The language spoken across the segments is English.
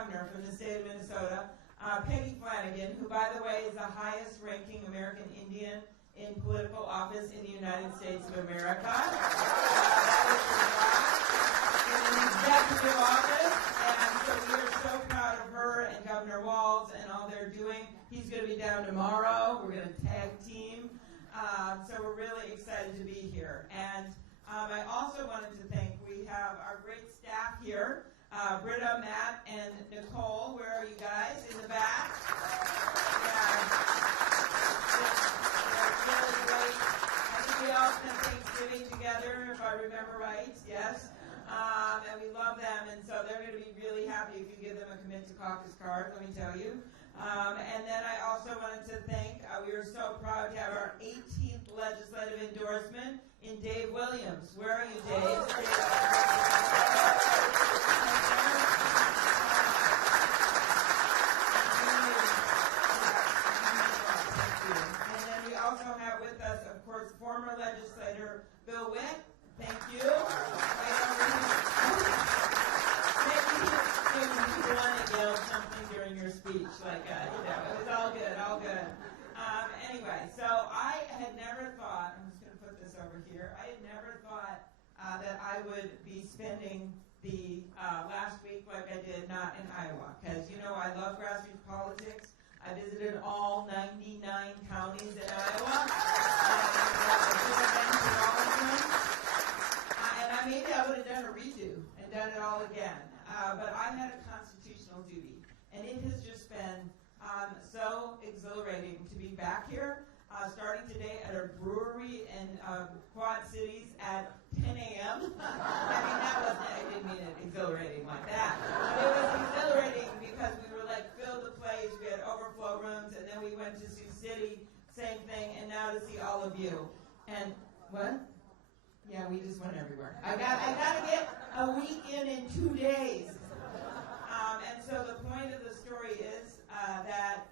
governor from the state of Minnesota, Peggy Flanagan, who, by the way, is the highest-ranking American Indian in political office in the United States of America. In an executive office, and so we are so proud of her and Governor Walz and all they're doing. He's going to be down tomorrow. We're going to tag team. So we're really excited to be here. And I also wanted to thank, we have our great staff here, Britta, Matt, and Nicole. Where are you guys? In the back? Yeah. They're really great. I think we all spent Thanksgiving together, if I remember right. Yes. And we love them, and so they're going to be really happy if you give them a Commit to Caucus card, let me tell you. And then I also wanted to thank, we are so proud to have our 18th legislative endorsement in Dave Williams. Where are you, Dave? And then we also have with us, of course, former legislator Bill Witt. Thank you. You want to yell something during your speech, like, it was all good, all good. Anyway, so I had never thought, I'm just going to put this over here, I had never thought that I would be spending the last week like I did not in Iowa, because, you know, I love grassroots politics. I visited all 99 counties in Iowa, and maybe I would have done a redo and done it all again. But I had a constitutional duty, and it has just been so exhilarating to be back here, starting today at a brewery in Quad Cities at 10 a.m. I didn't mean it exhilarating like that. But it was exhilarating because we were like, filled the place, we had overflow rooms, and then we went to Sioux City, same thing, and now to see all of you. And what? Yeah, we just went everywhere. I got to get a weekend in 2 days. And so the point of the story is that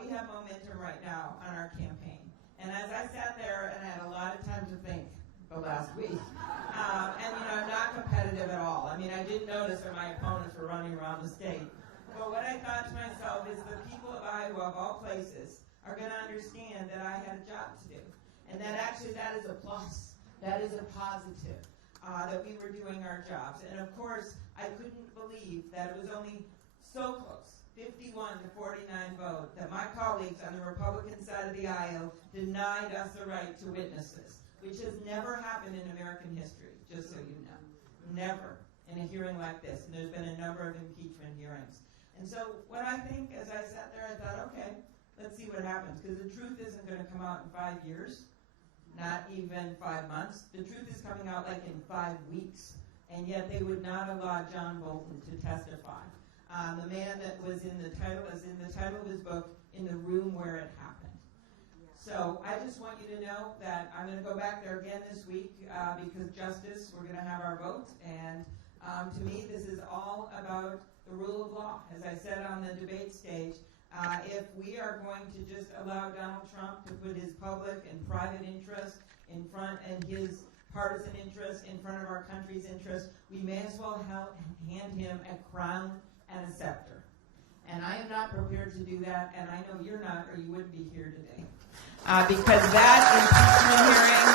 we have momentum right now on our campaign. And as I sat there, and I had a lot of time to think the last week, and you know, I'm not competitive at all. I mean, I did notice that my opponents were running around the state. But what I thought to myself is the people of Iowa, of all places, are going to understand that I had a job to do. And that actually that is a plus. That is a positive, that we were doing our jobs. And of course, I couldn't believe that it was only so close, 51 to 49 vote, that my colleagues on the Republican side of the aisle denied us the right to witness this, which has never happened in American history, just so you know. Never in a hearing like this. And there's been a number of impeachment hearings. And so what I think, as I sat there, I thought, okay, let's see what happens, because the truth isn't going to come out in 5 years. Not even 5 months. The truth is coming out like in 5 weeks, and yet they would not allow John Bolton to testify. The man that was in the title, as in the title of his book, In the Room Where It Happened. So I just want you to know that I'm going to go back there again this week because justice, we're going to have our vote, and to me this is all about the rule of law. As I said on the debate stage, if we are going to just allow Donald Trump to put his public and private interest in front and his partisan interest in front of our country's interest, we may as well hand him a crown and a scepter. And I am not prepared to do that, and I know you're not, or you wouldn't be here today. Because that impeachment hearing,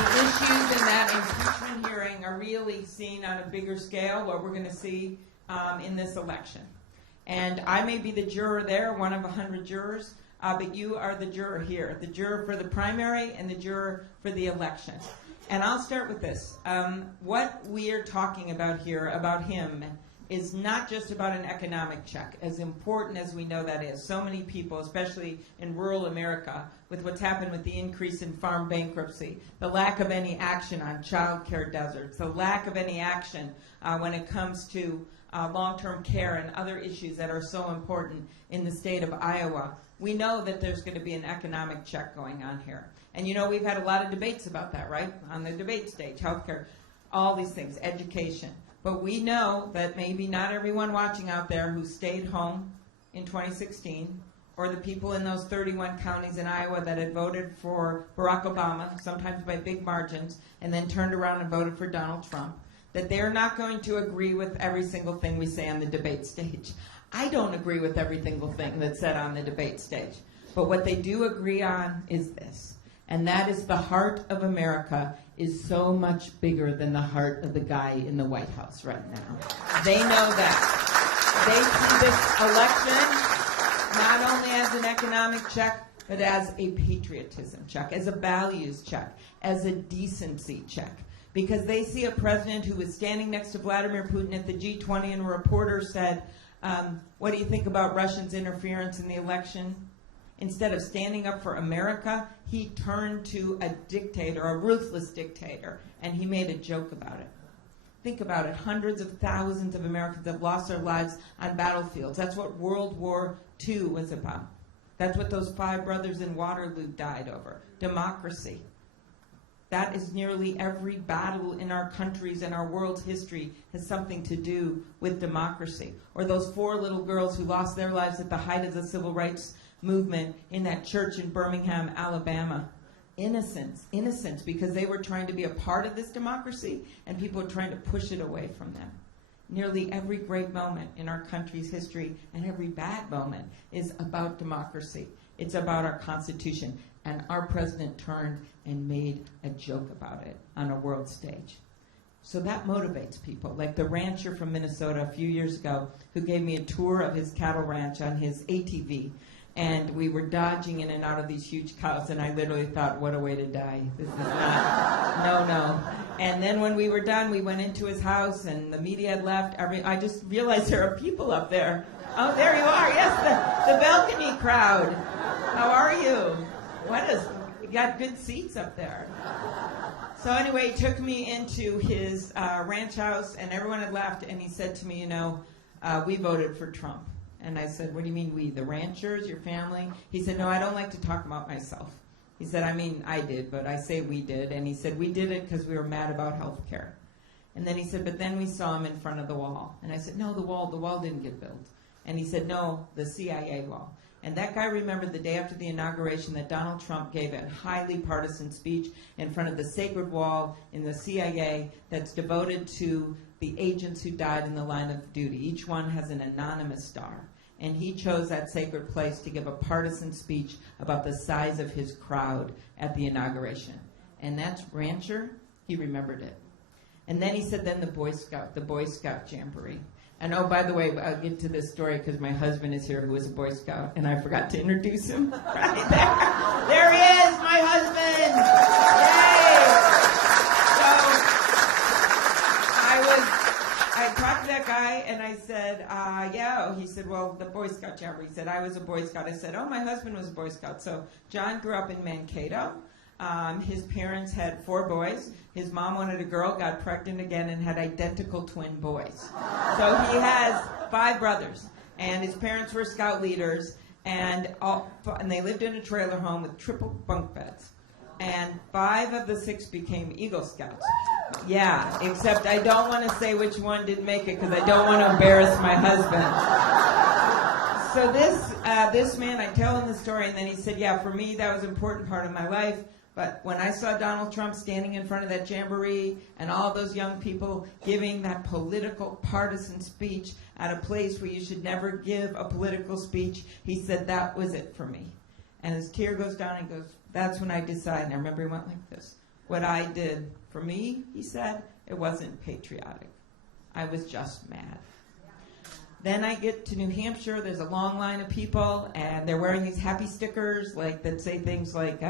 the issues in that impeachment hearing are really seen on a bigger scale, what we're going to see in this election. And I may be the juror there, one of 100 jurors, but you are the juror here, the juror for the primary and the juror for the election. And I'll start with this. What we are talking about here, about him, is not just about an economic check, as important as we know that is. So many people, especially in rural America, with what's happened with the increase in farm bankruptcy, the lack of any action on child care deserts, the lack of any action when it comes to long-term care and other issues that are so important in the state of Iowa. We know that there's going to be an economic check going on here. And you know, we've had a lot of debates about that, right? On the debate stage, healthcare, all these things, education. But we know that maybe not everyone watching out there who stayed home in 2016, or the people in those 31 counties in Iowa that had voted for Barack Obama, sometimes by big margins, and then turned around and voted for Donald Trump, that they're not going to agree with every single thing we say on the debate stage. I don't agree with every single thing that's said on the debate stage. But what they do agree on is this, and that is the heart of America is so much bigger than the heart of the guy in the White House right now. They know that. They see this election not only as an economic check, but as a patriotism check, as a values check, as a decency check. Because they see a president who was standing next to Vladimir Putin at the G20 and a reporter said, what do you think about Russians' interference in the election? Instead of standing up for America, he turned to a dictator, a ruthless dictator, and he made a joke about it. Think about it. Hundreds of thousands of Americans have lost their lives on battlefields. That's what World War II was about. That's what those 5 brothers in Waterloo died over. Democracy. That is nearly every battle in our country's and our world's history has something to do with democracy. Or those 4 little girls who lost their lives at the height of the civil rights movement in that church in Birmingham, Alabama. Innocence, because they were trying to be a part of this democracy and people were trying to push it away from them. Nearly every great moment in our country's history and every bad moment is about democracy. It's about our Constitution. And our president turned and made a joke about it on a world stage. So that motivates people. Like the rancher from Minnesota a few years ago who gave me a tour of his cattle ranch on his ATV. And we were dodging in and out of these huge cows, and I literally thought, what a way to die. This is not, no. And then when we were done, we went into his house, and the media had left. I just realized there are people up there. Oh, there you are. Yes, the balcony crowd. How are you? You got good seats up there. So anyway, he took me into his ranch house, and everyone had left, and he said to me, we voted for Trump. And I said, what do you mean we? The ranchers, your family? He said, no, I don't like to talk about myself. He said, I did, but I say we did. And he said, we did it because we were mad about health care. And then he said, but then we saw him in front of the wall. And I said, no, the wall didn't get built. And he said, no, the CIA wall. And that guy remembered the day after the inauguration that Donald Trump gave a highly partisan speech in front of the sacred wall in the CIA that's devoted to the agents who died in the line of duty. Each one has an anonymous star. And he chose that sacred place to give a partisan speech about the size of his crowd at the inauguration. And that's rancher, he remembered it. And then he said, then the Boy Scout Jamboree. And oh, by the way, I'll get to this story because my husband is here who is a Boy Scout, and I forgot to introduce him right there. There he is, my husband! Yay! So I talked to that guy, and I said, yeah. He said, well, the Boy Scout Jamboree. He said, I was a Boy Scout. I said, oh, my husband was a Boy Scout. So John grew up in Mankato. His parents had 4 boys. His mom wanted a girl, got pregnant again, and had identical twin boys. So he has 5 brothers, and his parents were scout leaders, and they lived in a trailer home with triple bunk beds. And 5 of the 6 became Eagle Scouts. Yeah, except I don't want to say which one didn't make it because I don't want to embarrass my husband. So this man, I tell him the story, and then he said, yeah, for me, that was an important part of my life. But when I saw Donald Trump standing in front of that jamboree and all those young people giving that political partisan speech at a place where you should never give a political speech, he said, that was it for me. And his tear goes down and he goes, that's when I decided. And I remember he went like this. What I did for me, he said, it wasn't patriotic. I was just mad. Then I get to New Hampshire. There's a long line of people, and they're wearing these happy stickers that say things like,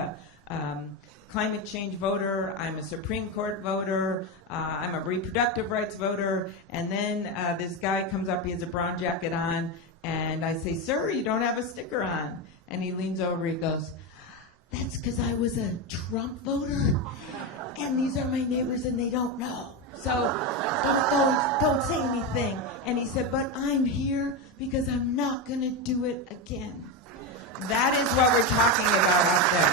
climate change voter, I'm a Supreme Court voter, I'm a reproductive rights voter, and then this guy comes up, he has a brown jacket on, and I say, sir, you don't have a sticker on. And he leans over, he goes, that's because I was a Trump voter, and these are my neighbors and they don't know. So don't say anything. And he said, but I'm here because I'm not going to do it again. That is what we're talking about out there.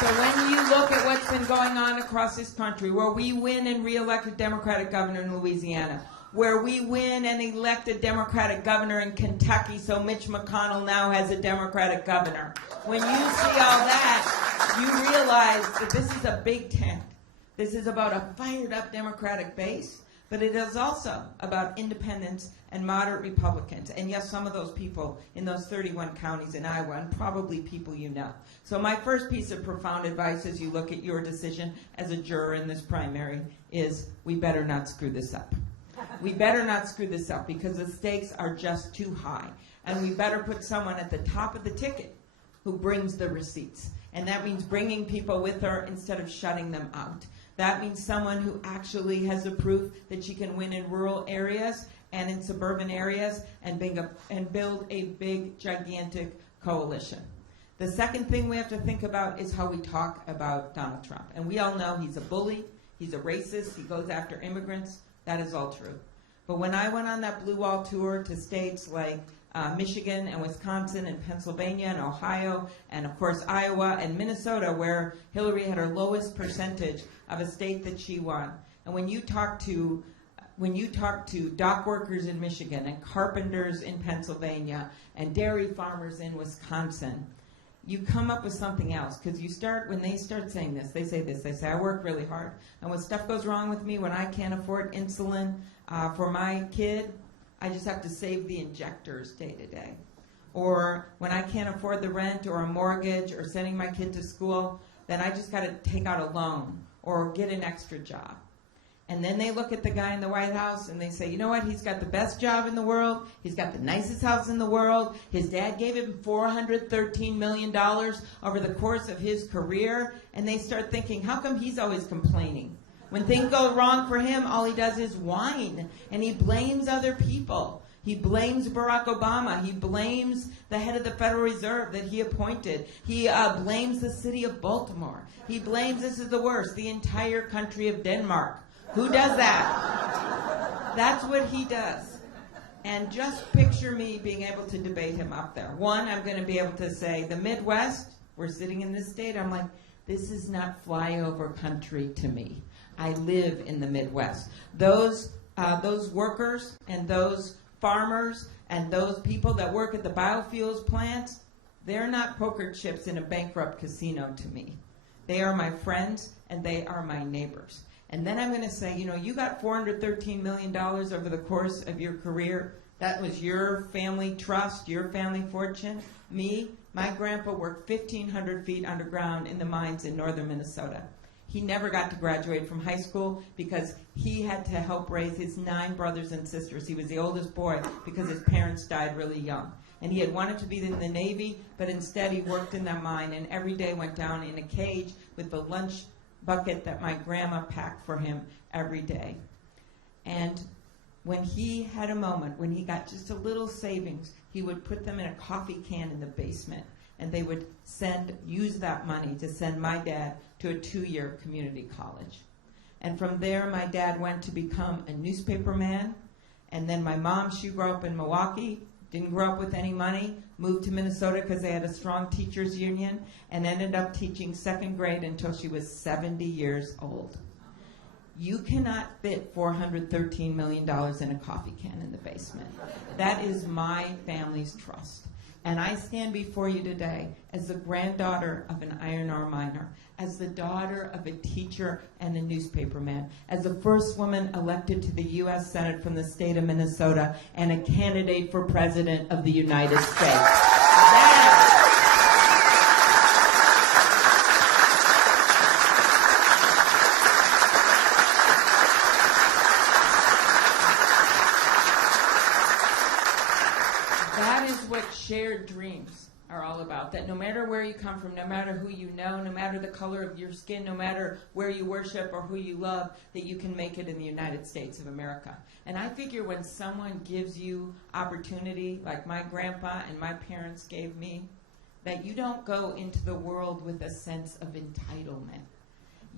So when you look at what's been going on across this country, where we win and re-elect a Democratic governor in Louisiana, where we win and elect a Democratic governor in Kentucky, so Mitch McConnell now has a Democratic governor. When you see all that, you realize that this is a big tent. This is about a fired-up Democratic base, but it is also about independents and moderate Republicans. And yes, some of those people in those 31 counties in Iowa, and probably people you know. So my first piece of profound advice as you look at your decision as a juror in this primary is we better not screw this up. We better not screw this up because the stakes are just too high. And we better put someone at the top of the ticket who brings the receipts. And that means bringing people with her instead of shutting them out. That means someone who actually has the proof that she can win in rural areas and in suburban areas and build a big, gigantic coalition. The second thing we have to think about is how we talk about Donald Trump. And we all know he's a bully, he's a racist, he goes after immigrants. That is all true. But when I went on that Blue Wall tour to states like Michigan and Wisconsin and Pennsylvania and Ohio and, of course, Iowa and Minnesota, where Hillary had her lowest percentage of a state that she won. And when you talk to dock workers in Michigan and carpenters in Pennsylvania and dairy farmers in Wisconsin, you come up with something else, because when they start saying this, they say, I work really hard. And when stuff goes wrong with me, when I can't afford insulin for my kid, I just have to save the injectors day to day. Or when I can't afford the rent or a mortgage or sending my kid to school, then I just got to take out a loan or get an extra job. And then they look at the guy in the White House and they say, you know what, he's got the best job in the world, he's got the nicest house in the world, his dad gave him $413 million over the course of his career, and they start thinking, how come he's always complaining? When things go wrong for him, all he does is whine, and he blames other people. He blames Barack Obama. He blames the head of the Federal Reserve that he appointed. He blames the city of Baltimore. He blames, this is the worst, the entire country of Denmark. Who does that? That's what he does. And just picture me being able to debate him up there. One, I'm going to be able to say, the Midwest, we're sitting in this state, I'm like, this is not flyover country to me. I live in the Midwest. Those workers and those farmers and those people that work at the biofuels plants, they're not poker chips in a bankrupt casino to me. They are my friends and they are my neighbors. And then I'm going to say, you know, you got $413 million over the course of your career. That was your family trust, your family fortune. Me, my grandpa worked 1,500 feet underground in the mines in northern Minnesota. He never got to graduate from high school because he had to help raise his 9 brothers and sisters. He was the oldest boy because his parents died really young. And he had wanted to be in the Navy, but instead he worked in that mine and every day went down in a cage with the lunch bucket that my grandma packed for him every day. And when he had a moment, when he got just a little savings, he would put them in a coffee can in the basement, and they would use that money to send my dad to a 2-year community college. And from there, my dad went to become a newspaperman, and then my mom, she grew up in Milwaukee, didn't grow up with any money, moved to Minnesota because they had a strong teachers union, and ended up teaching 2nd grade until she was 70 years old. You cannot fit $413 million in a coffee can in the basement. That is my family's trust. And I stand before you today as the granddaughter of an iron ore miner, as the daughter of a teacher and a newspaperman, as the first woman elected to the U.S. Senate from the state of Minnesota, and a candidate for president of the United States. That is what shared dreams are all about. That no matter where you come from, no matter who you know, no matter the color of your skin, no matter where you worship or who you love, that you can make it in the United States of America. And I figure when someone gives you opportunity, like my grandpa and my parents gave me, that you don't go into the world with a sense of entitlement.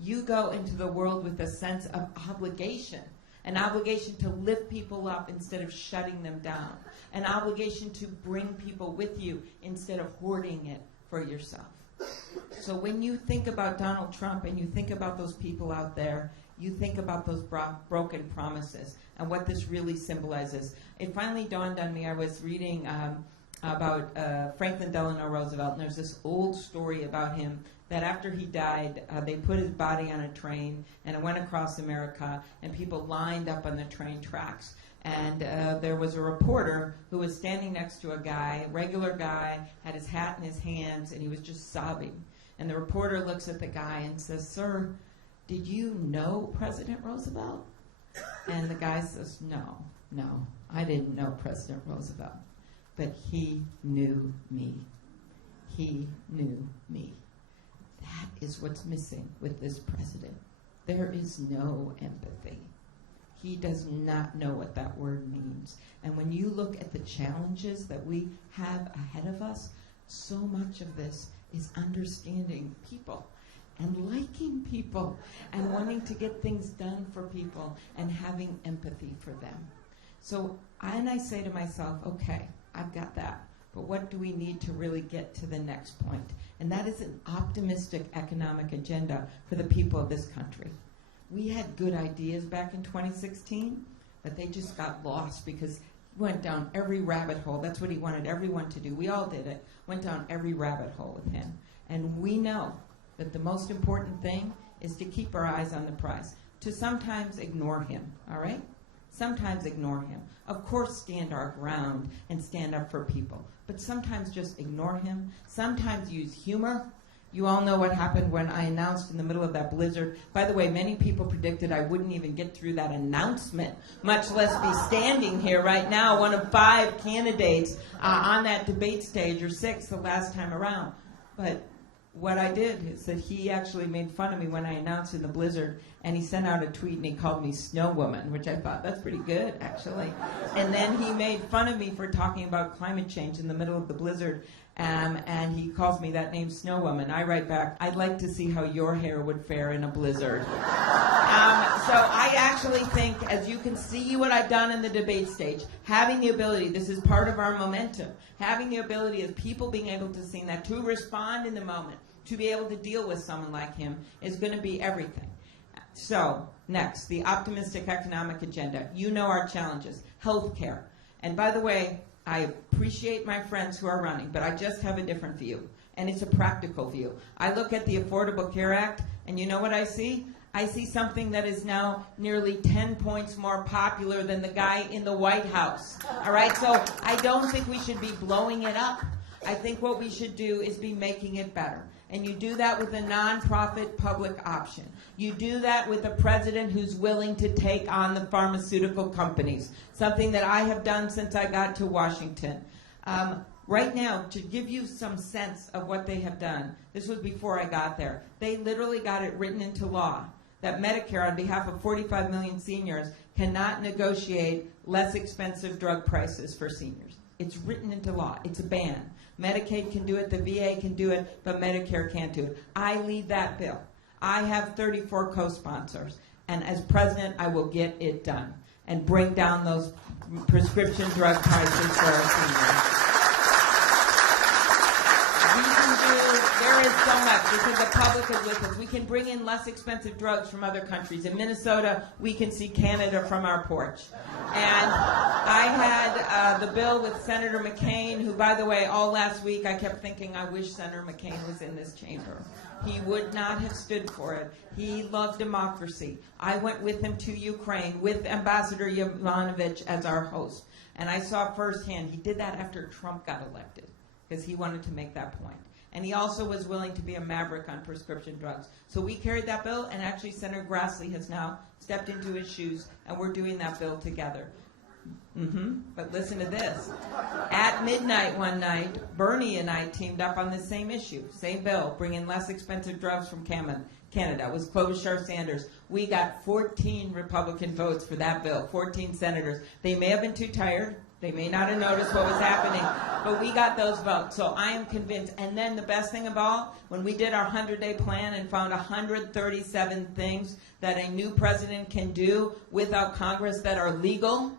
You go into the world with a sense of obligation. An obligation to lift people up instead of shutting them down. An obligation to bring people with you instead of hoarding it for yourself. So when you think about Donald Trump and you think about those people out there, you think about those broken promises and what this really symbolizes. It finally dawned on me. I was reading about Franklin Delano Roosevelt, and there's this old story about him that after he died, they put his body on a train, and it went across America, and people lined up on the train tracks. And there was a reporter who was standing next to a guy, a regular guy, had his hat in his hands, and he was just sobbing. And the reporter looks at the guy and says, "Sir, did you know President Roosevelt?" And the guy says, No, I didn't know President Roosevelt. But he knew me. He knew me. That is what's missing with this president. There is no empathy. He does not know what that word means. And when you look at the challenges that we have ahead of us, so much of this is understanding people and liking people and wanting to get things done for people and having empathy for them. So I say to myself, okay, I've got that, but what do we need to really get to the next point? And that is an optimistic economic agenda for the people of this country. We had good ideas back in 2016, but they just got lost because he went down every rabbit hole. That's what he wanted everyone to do. We all did it. Went down every rabbit hole with him. And we know that the most important thing is to keep our eyes on the prize, to sometimes ignore him, all right? Sometimes ignore him. Of course, stand our ground and stand up for people, but sometimes just ignore him. Sometimes use humor. You all know what happened when I announced in the middle of that blizzard. By the way, many people predicted I wouldn't even get through that announcement, much less be standing here right now, one of 5 candidates on that debate stage, or 6 the last time around. But what I did is that he actually made fun of me when I announced in the blizzard, and he sent out a tweet and he called me Snow Woman, which I thought, that's pretty good, actually. And then he made fun of me for talking about climate change in the middle of the blizzard, and he calls me that name, Snow Woman. I write back, I'd like to see how your hair would fare in a blizzard. So I actually think, as you can see what I've done in the debate stage, having the ability, this is part of our momentum, having the ability of people being able to see that, to respond in the moment, to be able to deal with someone like him is going to be everything. So, next, the optimistic economic agenda. You know our challenges. Healthcare. And by the way, I appreciate my friends who are running, but I just have a different view. And it's a practical view. I look at the Affordable Care Act, and you know what I see? I see something that is now nearly 10 points more popular than the guy in the White House. All right? So I don't think we should be blowing it up. I think what we should do is be making it better. And you do that with a nonprofit public option. You do that with a president who's willing to take on the pharmaceutical companies, something that I have done since I got to Washington. Right now, to give you some sense of what they have done, this was before I got there, they literally got it written into law that Medicare, on behalf of 45 million seniors, cannot negotiate less expensive drug prices for seniors. It's written into law. It's a ban. Medicaid can do it, the VA can do it, but Medicare can't do it. I lead that bill. I have 34 co-sponsors, and as president, I will get it done and bring down those prescription drug prices for our seniors. There is so much because the public is with us. We can bring in less expensive drugs from other countries. In Minnesota, we can see Canada from our porch. And I had the bill with Senator McCain, who, by the way, all last week I kept thinking, I wish Senator McCain was in this chamber. He would not have stood for it. He loved democracy. I went with him to Ukraine with Ambassador Yovanovitch as our host. And I saw firsthand, he did that after Trump got elected because he wanted to make that point. And he also was willing to be a maverick on prescription drugs. So we carried that bill, and actually Senator Grassley has now stepped into his shoes, and we're doing that bill together. But listen to this. At midnight one night, Bernie and I teamed up on the same issue, same bill, bringing less expensive drugs from Canada. It was Klobuchar Sanders. We got 14 Republican votes for that bill, 14 senators. They may have been too tired. They may not have noticed what was happening, but we got those votes. So I am convinced. And then the best thing of all, when we did our 100-day plan and found 137 things that a new president can do without Congress that are legal,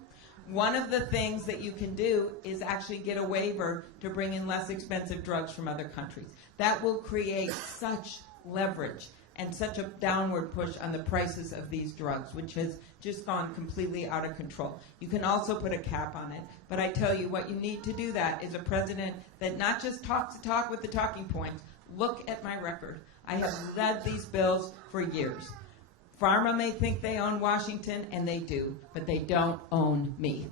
one of the things that you can do is actually get a waiver to bring in less expensive drugs from other countries. That will create such leverage and such a downward push on the prices of these drugs, which has just gone completely out of control. You can also put a cap on it, but I tell you what you need to do that is a president that not just talks the talk with the talking points. Look at my record. I have led these bills for years. Pharma may think they own Washington, and they do, but they don't own me.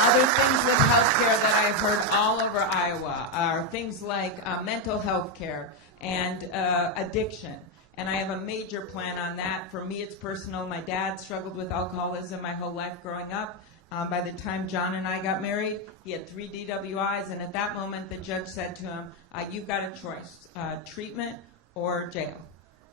Other things with health care that I've heard all over Iowa are things like mental health care and addiction. And I have a major plan on that. For me, it's personal. My dad struggled with alcoholism my whole life growing up. By the time John and I got married, he had 3 DWIs, and at that moment, the judge said to him, you've got a choice, treatment or jail.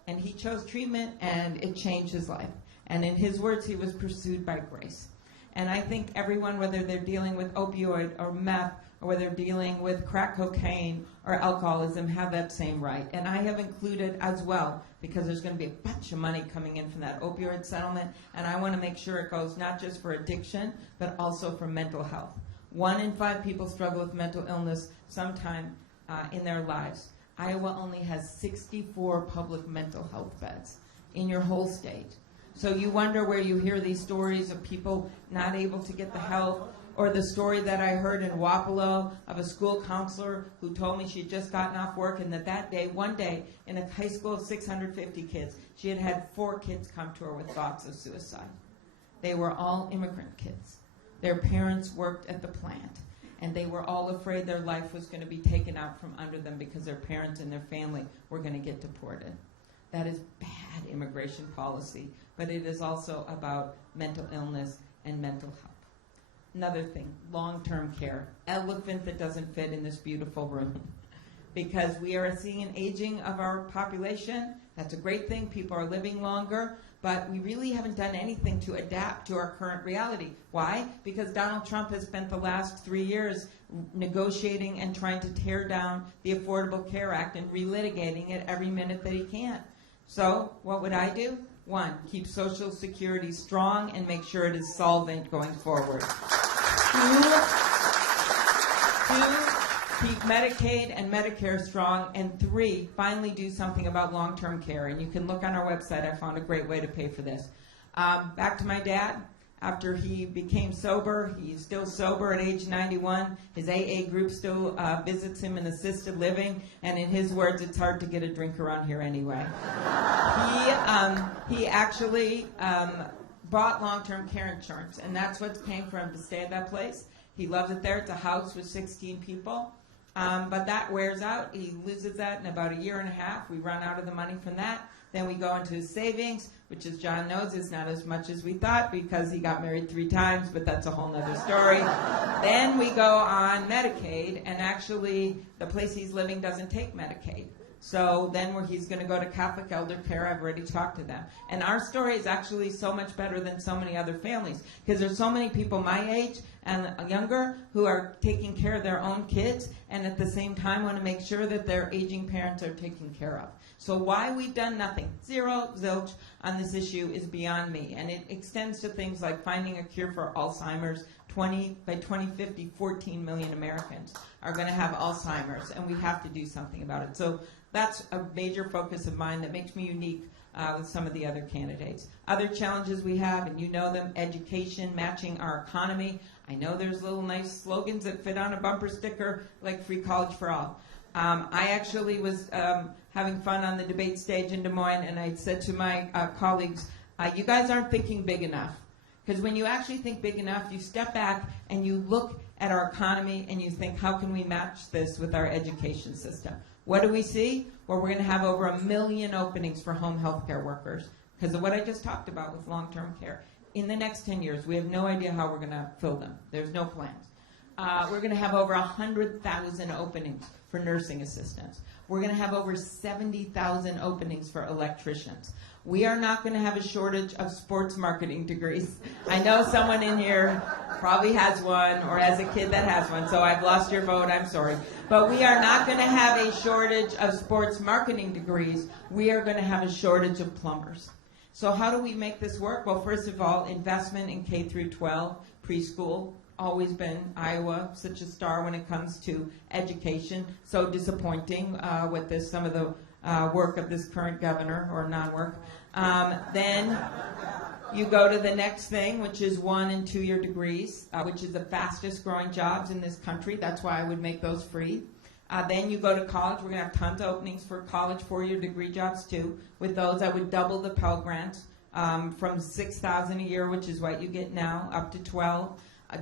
And he chose treatment, and it changed his life. And in his words, he was pursued by grace. And I think everyone, whether they're dealing with opioid or meth, or whether they're dealing with crack cocaine or alcoholism, have that same right. And I have included as well, because there's going to be a bunch of money coming in from that opioid settlement, and I want to make sure it goes not just for addiction, but also for mental health. 1 in 5 people struggle with mental illness sometime in their lives. Iowa only has 64 public mental health beds in your whole state. So you wonder where you hear these stories of people not able to get the help, or the story that I heard in Wapello of a school counselor who told me she'd just gotten off work and that day, one day, in a high school of 650 kids, she had had 4 kids come to her with thoughts of suicide. They were all immigrant kids. Their parents worked at the plant, and they were all afraid their life was going to be taken out from under them because their parents and their family were going to get deported. That is bad immigration policy, but it is also about mental illness and mental health. Another thing, long-term care, elephant that doesn't fit in this beautiful room. Because we are seeing an aging of our population. That's a great thing. People are living longer, but we really haven't done anything to adapt to our current reality. Why? Because Donald Trump has spent the last 3 years negotiating and trying to tear down the Affordable Care Act and relitigating it every minute that he can. So what would I do? 1, keep Social Security strong and make sure it is solvent going forward. 2, keep Medicaid and Medicare strong. And 3, finally do something about long-term care. And you can look on our website. I found a great way to pay for this. Back to my dad. After he became sober, he's still sober at age 91. His AA group still visits him in assisted living, and in his words, it's hard to get a drink around here anyway. He actually bought long-term care insurance, and that's what's paying for him to stay at that place. He loves it there. It's a house with 16 people, but that wears out. He loses that in about 1.5 years. We run out of the money from that. Then we go into his savings, which, as John knows, is not as much as we thought because he got married 3 times, but that's a whole other story. Then we go on Medicaid, and actually the place he's living doesn't take Medicaid. So then he's going to go to Catholic elder care. I've already talked to them. And our story is actually so much better than so many other families because there's so many people my age and younger who are taking care of their own kids and at the same time want to make sure that their aging parents are taken care of. So why we've done nothing, zero, zilch, on this issue is beyond me. And it extends to things like finding a cure for Alzheimer's. By 2050, 14 million Americans are going to have Alzheimer's, and we have to do something about it. So that's a major focus of mine that makes me unique with some of the other candidates. Other challenges we have, and you know them, education, matching our economy. I know there's little nice slogans that fit on a bumper sticker like free college for all. I actually was having fun on the debate stage in Des Moines, and I said to my colleagues, you guys aren't thinking big enough. Because when you actually think big enough, you step back and you look at our economy and you think, how can we match this with our education system? What do we see? Well, we're going to have over 1 million openings for home health care workers because of what I just talked about with long-term care. In the next 10 years, we have no idea how we're going to fill them. There's no plans. We're going to have over 100,000 openings for nursing assistants. We're going to have over 70,000 openings for electricians. We are not going to have a shortage of sports marketing degrees. I know someone in here probably has one or has a kid that has one, so I've lost your vote, I'm sorry. But we are not going to have a shortage of sports marketing degrees. We are going to have a shortage of plumbers. So how do we make this work? Well, first of all, investment in K through 12, preschool, always been Iowa such a star when it comes to education. So disappointing with this, some of the work of this current governor, or non-work. Then you go to the next thing, which is 1- and 2-year degrees, which is the fastest growing jobs in this country. That's why I would make those free. Then you go to college. We're going to have tons of openings for college 4-year degree jobs too. With those, I would double the Pell Grant from $6,000 a year, which is what you get now, up to $12,000.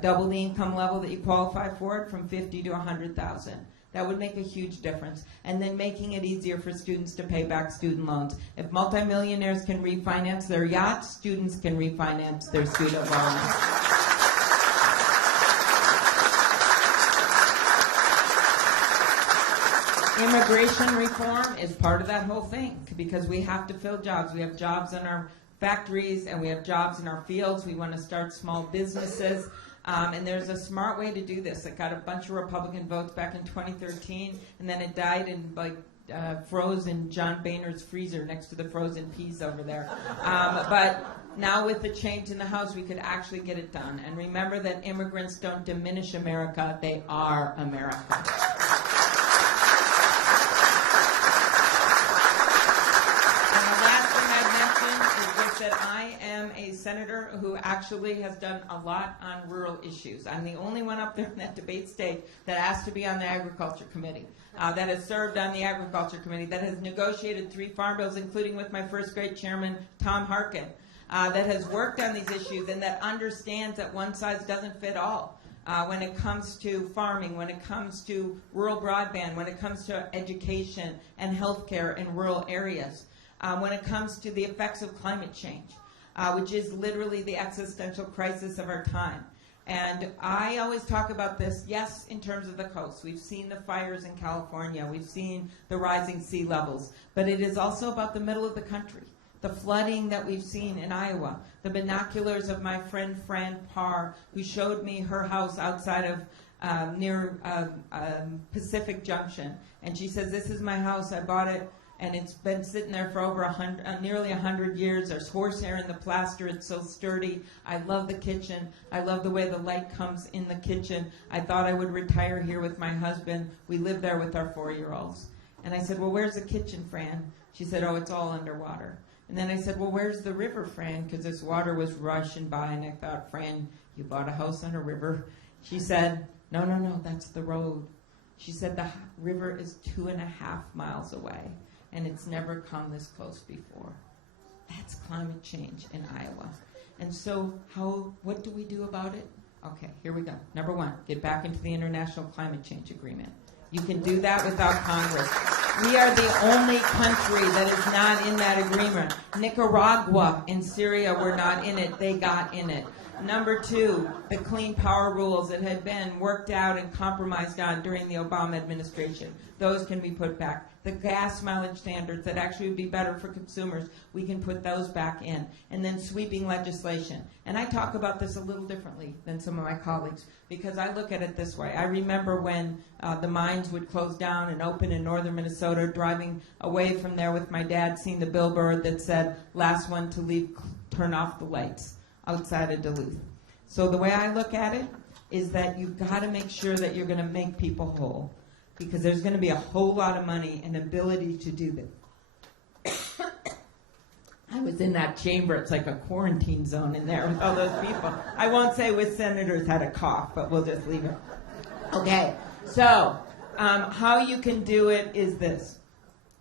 Double the income level that you qualify for it from $50,000 to $100,000. That would make a huge difference. And then making it easier for students to pay back student loans. If multimillionaires can refinance their yachts, students can refinance their student loans. Immigration reform is part of that whole thing because we have to fill jobs. We have jobs in our factories and we have jobs in our fields. We want to start small businesses. And there's a smart way to do this. It got a bunch of Republican votes back in 2013, and then it died and froze in John Boehner's freezer next to the frozen peas over there. But now with the change in the House, we could actually get it done. And remember that immigrants don't diminish America, they are America. That I am a senator who actually has done a lot on rural issues. I'm the only one up there in that debate stage that asked to be on the Agriculture Committee, that has served on the Agriculture Committee, that has negotiated 3 farm bills, including with my first grade chairman, Tom Harkin, that has worked on these issues and that understands that one size doesn't fit all. When it comes to farming, when it comes to rural broadband, when it comes to education and healthcare in rural areas. When it comes to the effects of climate change, which is literally the existential crisis of our time. And I always talk about this, yes, in terms of the coast. We've seen the fires in California. We've seen the rising sea levels. But it is also about the middle of the country, the flooding that we've seen in Iowa, the binoculars of my friend Fran Parr, who showed me her house outside of near Pacific Junction. And she says, this is my house. I bought it. And it's been sitting there for over nearly 100 years. There's horsehair in the plaster. It's so sturdy. I love the kitchen. I love the way the light comes in the kitchen. I thought I would retire here with my husband. We live there with our 4-year-olds. And I said, well, where's the kitchen, Fran? She said, oh, it's all underwater. And then I said, well, where's the river, Fran? Because this water was rushing by. And I thought, Fran, you bought a house on a river. She said, no, that's the road. She said, the river is 2.5 miles away. And it's never come this close before. That's climate change in Iowa. And so what do we do about it? Okay, here we go. Number 1, get back into the International Climate Change Agreement. You can do that without Congress. We are the only country that is not in that agreement. Nicaragua and Syria were not in it. They got in it. Number 2, the clean power rules that had been worked out and compromised on during the Obama administration. Those can be put back. The gas mileage standards that actually would be better for consumers, we can put those back in. And then sweeping legislation. And I talk about this a little differently than some of my colleagues because I look at it this way. I remember when the mines would close down and open in northern Minnesota, driving away from there with my dad, seeing the billboard that said, last one to leave, turn off the lights, outside of Duluth. So the way I look at it is that you've got to make sure that you're going to make people whole because there's going to be a whole lot of money and ability to do this. I was in that chamber. It's like a quarantine zone in there with all those people. I won't say which senators had a cough, but we'll just leave it. Okay, so how you can do it is this.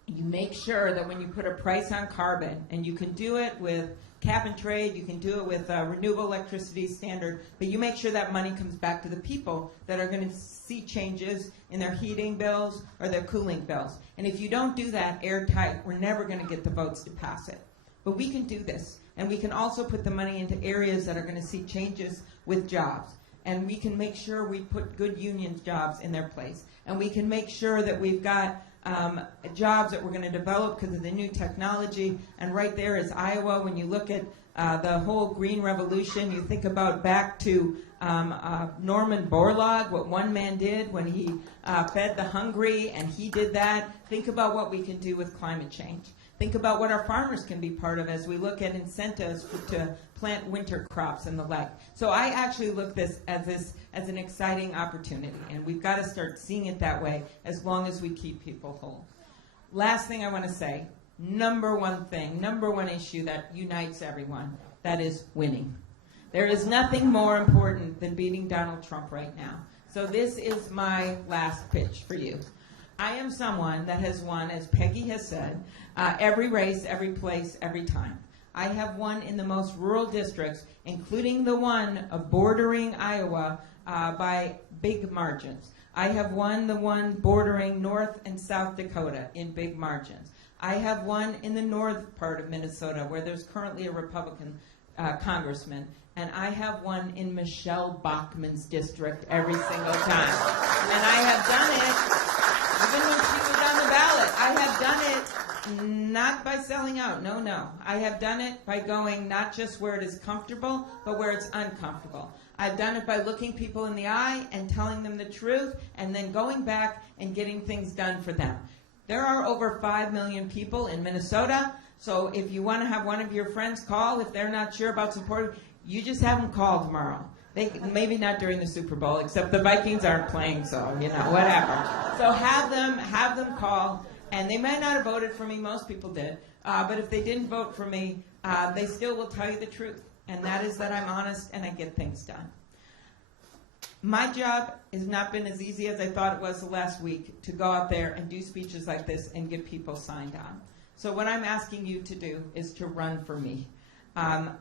You make sure that when you put a price on carbon, and you can do it with cap and trade, you can do it with renewable electricity standard, but you make sure that money comes back to the people that are going to see changes in their heating bills or their cooling bills. And if you don't do that airtight, we're never going to get the votes to pass it. But we can do this, and we can also put the money into areas that are going to see changes with jobs. And we can make sure we put good union jobs in their place. And we can make sure that we've got jobs that we're going to develop because of the new technology. And right there is Iowa. When you look at the whole green revolution, you think about back to Norman Borlaug, what one man did when he fed the hungry, and he did that. Think about what we can do with climate change. Think about what our farmers can be part of as we look at incentives to plant winter crops and the like. So I actually look at this as an exciting opportunity, and we've got to start seeing it that way as long as we keep people whole. Last thing I want to say, number one issue that unites everyone, that is winning. There is nothing more important than beating Donald Trump right now. So this is my last pitch for you. I am someone that has won, as Peggy has said, every race, every place, every time. I have won in the most rural districts, including the one of bordering Iowa, by big margins. I have won the one bordering North and South Dakota in big margins. I have won in the north part of Minnesota, where there's currently a Republican congressman, and I have won in Michelle Bachmann's district every single time. And I have done it, even when she was on the ballot, I have done it not by selling out, no. I have done it by going not just where it is comfortable, but where it's uncomfortable. I've done it by looking people in the eye and telling them the truth, and then going back and getting things done for them. There are over 5 million people in Minnesota, so if you want to have one of your friends call, if they're not sure about supporting, you just have them call tomorrow. Maybe not during the Super Bowl, except the Vikings aren't playing, so, whatever. So have them call, and they might not have voted for me, most people did, but if they didn't vote for me, they still will tell you the truth, and that is that I'm honest and I get things done. My job has not been as easy as I thought it was the last week to go out there and do speeches like this and get people signed on. So what I'm asking you to do is to run for me.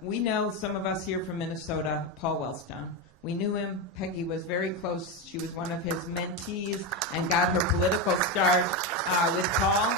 We know, some of us here from Minnesota, Paul Wellstone. We knew him. Peggy was very close. She was one of his mentees and got her political start with Paul.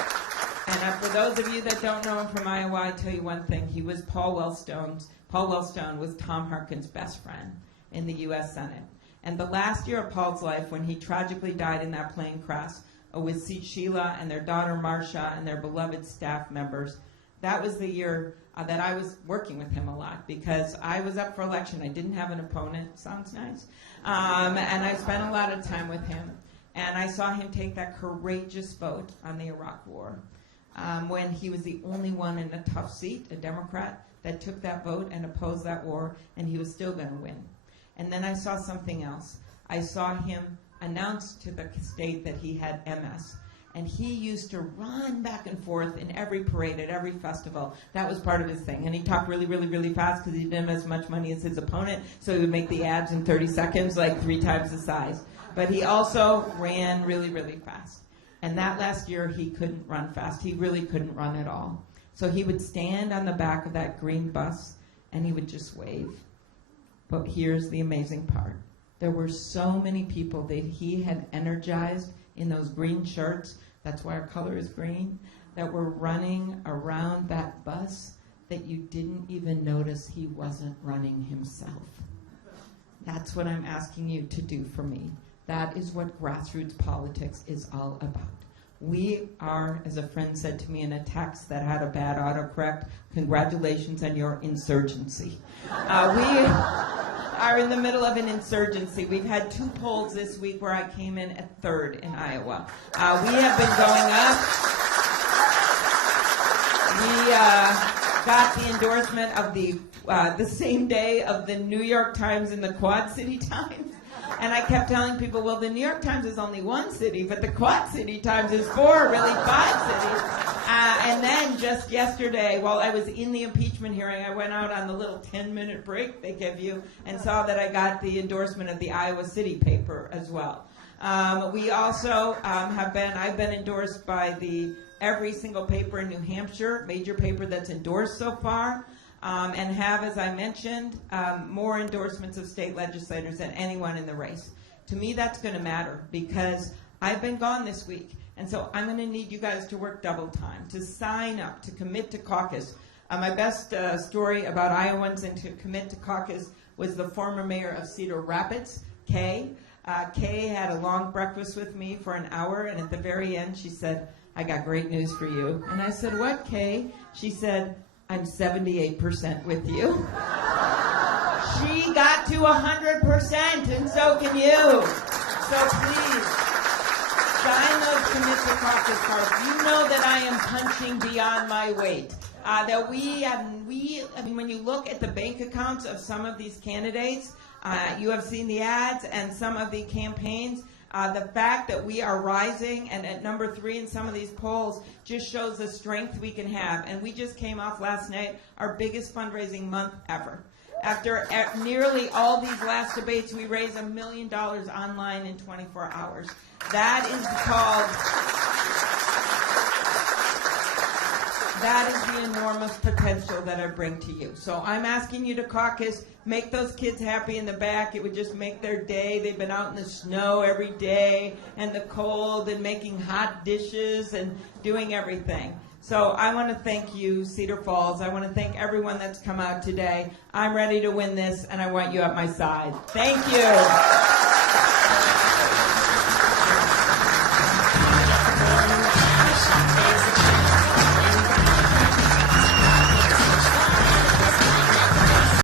And for those of you that don't know him from Iowa, I tell you one thing. He was Paul Wellstone was Tom Harkin's best friend in the U.S. Senate. And the last year of Paul's life, when he tragically died in that plane crash with Sheila and their daughter Marcia and their beloved staff members, that was the year that I was working with him a lot, because I was up for election. I didn't have an opponent. Sounds nice. And I spent a lot of time with him. And I saw him take that courageous vote on the Iraq War when he was the only one in a tough seat, a Democrat, that took that vote and opposed that war, and he was still going to win. And then I saw something else. I saw him announce to the state that he had MS. And he used to run back and forth in every parade, at every festival. That was part of his thing. And he talked really, really, really fast because he didn't have as much money as his opponent, so he would make the ads in 30 seconds, like 3 times the size. But he also ran really, really fast. And that last year, he couldn't run fast. He really couldn't run at all. So he would stand on the back of that green bus, and he would just wave. But here's the amazing part. There were so many people that he had energized in those green shirts, that's why our color is green, that were running around that bus that you didn't even notice he wasn't running himself. That's what I'm asking you to do for me. That is what grassroots politics is all about. We are, as a friend said to me in a text that had a bad autocorrect, congratulations on your insurgency. We are in the middle of an insurgency. We've had 2 polls this week where I came in at 3rd in Iowa. We have been going up. We got the endorsement of the same day of the New York Times and the Quad City Times. And I kept telling people, well, the New York Times is only 1 city, but the Quad City Times is 4, really 5 cities. And then just yesterday, while I was in the impeachment hearing, I went out on the little 10-minute break they give you and saw that I got the endorsement of the Iowa City paper as well. We also I've been endorsed by every single paper in New Hampshire, major paper that's endorsed so far. And have, as I mentioned, more endorsements of state legislators than anyone in the race. To me, that's going to matter because I've been gone this week, and so I'm going to need you guys to work double time, to sign up, to commit to caucus. My best story about Iowans and to commit to caucus was the former mayor of Cedar Rapids, Kay. Kay had a long breakfast with me for an hour, and at the very end she said, "I got great news for you." And I said, "What, Kay?" She said, "I'm 78% with you." She got to 100%, and so can you. So please, sign those commit to the caucus cars, you know that I am punching beyond my weight. That I mean, when you look at the bank accounts of some of these candidates, you have seen the ads and some of the campaigns. The fact that we are rising and at number 3 in some of these polls just shows the strength we can have. And we just came off last night our biggest fundraising month ever. After nearly all these last debates, we raised $1 million online in 24 hours. That is the enormous potential that I bring to you. So I'm asking you to caucus, make those kids happy in the back. It would just make their day. They've been out in the snow every day and the cold and making hot dishes and doing everything. So I want to thank you, Cedar Falls. I want to thank everyone that's come out today. I'm ready to win this, and I want you at my side. Thank you.